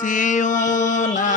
Seona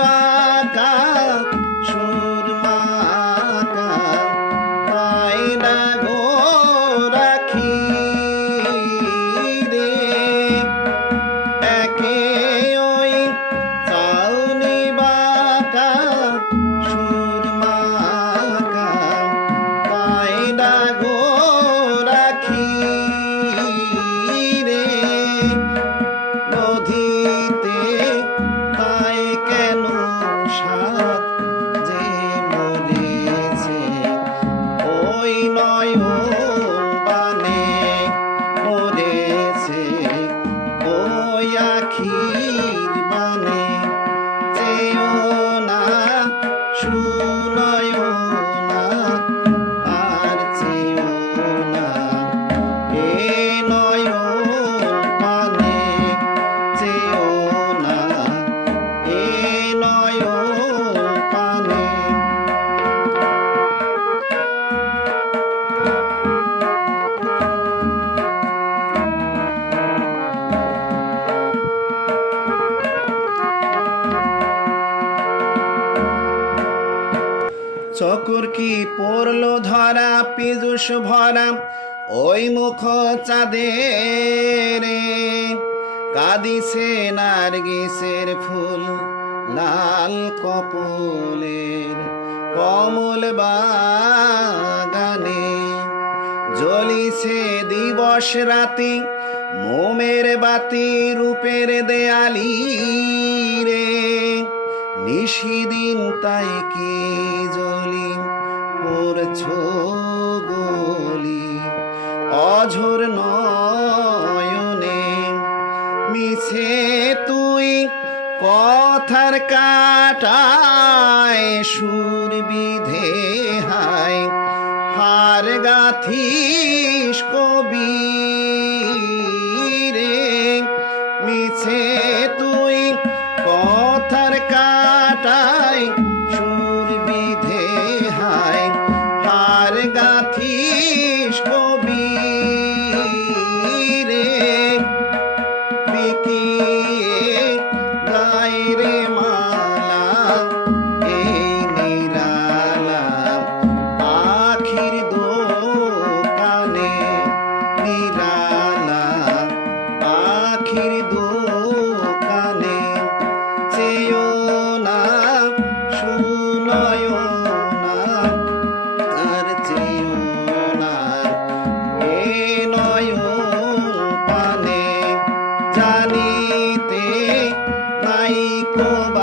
বাঁকা সুরমাকা তাই না Thank you. চকুর কি পড়ল ধরা পিজুষ ভরা, ওই মুখ চাঁদের কাদিছে নার্গিসের ফুল, লাল কপলের কমল বাগানে। জ্বলিছে দিবস রাতি, মোমের বাতি, রূপের দেয়ালি রে। নিশিদিন তাই কি জলি করছ গলি? অঝোর নয়নে মিছে তুই কথার কাটায় সুর বিধে হায়। হার গাথিস কবি রে, মিছে তুই কথার কাটায় গাথিস কবি রে বিকিয়ে গায় রে মালা এই নিরালা আখির দোকানে নিরালা Oh.